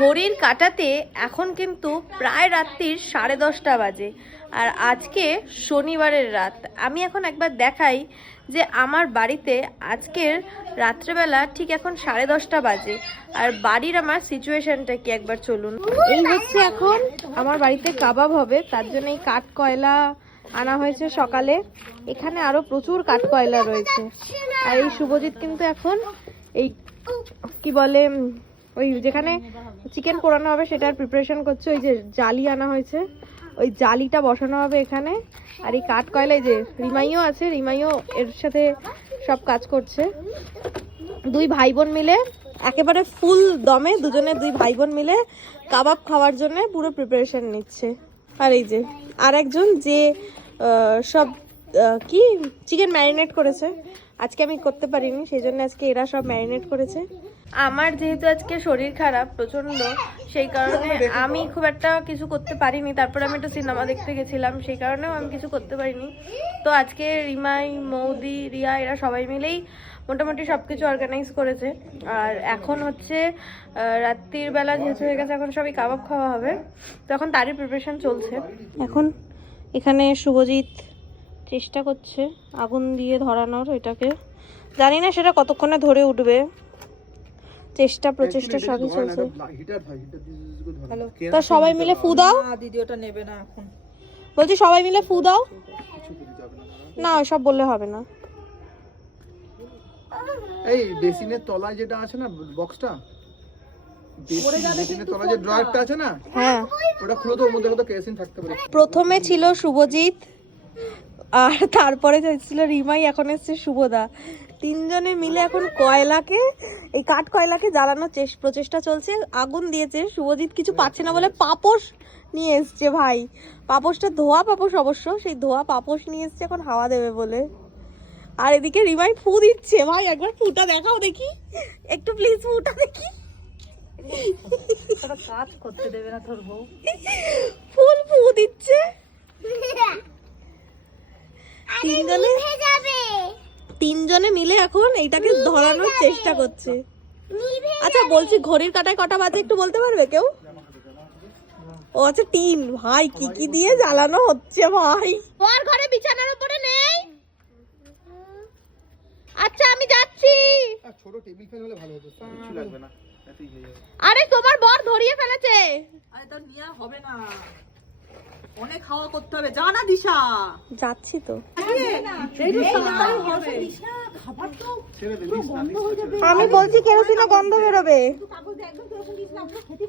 ঘড়ির কাঁটাতে এখন কিন্তু প্রায় রাত্রির 10:30 বাজে, আর আজকে শনিবারের রাত। আমি এখন একবার দেখাই যে আমার বাড়িতে আজকের রাত্রেবেলা ঠিক এখন 10:30 বাজে, আর বাড়ির আমার সিচুয়েশনটা কি একবার চলুন। এই হচ্ছে এখন আমার বাড়িতে কাবাব হবে, তার জন্য এই কাঠ কয়লা আনা হয়েছে সকালে। এখানে আরো প্রচুর কাঠ কয়লা রয়েছে। আর এই শুভজিৎ কিন্তু এখন এই কি বলে ওই যেখানে চিকেন পোড়ানো হবে সেটার প্রিপারেশন করছে। ওই যে জালি আনা হয়েছে, ওই জালিটা বসানো হবে এখানে। আর এই কাঠ কয়লায় যে রিমাইও আছে, রিমাইও এর সাথে সব কাজ করছে। দুই ভাই বোন মিলে একেবারে ফুল দমে দুই ভাই বোন মিলে কাবাব খাওয়ার জন্য পুরো প্রিপারেশন নিচ্ছে। আর এই যে আর একজন যে সব কি চিকেন ম্যারিনেট করেছে, আজকে আমি করতে পারিনি, সেই জন্য আজকে এরা সব ম্যারিনেট করেছে। আমার যেহেতু আজকে শরীর খারাপ প্রচন্ড, সেই কারণে আমি খুব একটা কিছু করতে পারিনি। তারপর আমি একটা সিনেমা দেখতে গেছিলাম, সেই কারণেও আমি কিছু করতে পারিনি। তো আজকে রিমাই, মৌদি, রিয়া এরা সবাই মিলেই মোটামুটি সবকিছু অর্গানাইজ করেছে। আর এখন হচ্ছে রাত্রির বেলা যেহেতু হয়ে গেছে, এখন সবাই কাবাব খাওয়া হবে, তো এখন তারই প্রিপারেশন চলছে। এখন এখানে শুভজিৎ চেষ্টা করছে আগুন দিয়ে ধরানোর, এটাকে জানি না সেটা কতক্ষণে ধরে উঠবে। প্রচেষ্টা সবই চলছে। তা সবাই মিলে ফু দাও। দিদি ওটা নেবে না এখন, বলছি সবাই মিলে ফু দাও। না ওসব বললে হবে না। এই বেসিনের তলায় যেটা আছে না বক্সটা, বেসিনের তলায় যে ড্রয়ারটা আছে না, হ্যাঁ ওটা খুলে তো ওর মধ্যে কত কেরোসিন থাকতে পারে। প্রথমে ছিল শুভজিৎ, আর তারপরে ছিল রিমাই, এখন এসছে শুভদা। তিনজনে মিলে এখন কয়লাকে, এই কাঠ কয়লাকে জ্বালানোর প্রচেষ্টা চলছে। আগুন দিয়েছে, শুভজিৎ কিছু পাচ্ছে না বলে পাপোশ নিয়ে এসছে। ভাই পাপোশটা ধোয়া পাপোশ অবশ্য, সেই ধোয়া পাপোশ নিয়ে এসছে এখন হাওয়া দেবে বলে। আর এদিকে রিমাই ফু দিচ্ছে। ভাই একবার ফুটা দেখাও দেখি, একটু প্লিজ ফুটা দেখি। কাজ করতে দেবে না তোর বউ, ফুল ফু দিচ্ছে। তিনজনে মিলে এখন এইটাকে ধরানোর চেষ্টা করছে। আচ্ছা বলছি ঘড়ির কাঁটায় কটা বাজে একটু বলতে পারবে কেউ? ও আচ্ছা 3। ভাই কি কি দিয়ে জ্বালানো হচ্ছে ভাই। ওর ঘরে বিছানার উপরে নেই। আচ্ছা আমি যাচ্ছি। ছোট টেবিল ফ্যান হলে ভালো হতো, কিছু লাগবে না, এতই হয়ে যাবে। আরে তোমার বর ধরিয়ে ফেলেছে। আরে তোর নিয়া হবে না, অনেক খাওয়া করতে হবে, জানা দিশা। যাচ্ছি তো। আমি বলছি কেরোসিনের গন্ধ বেরোবে।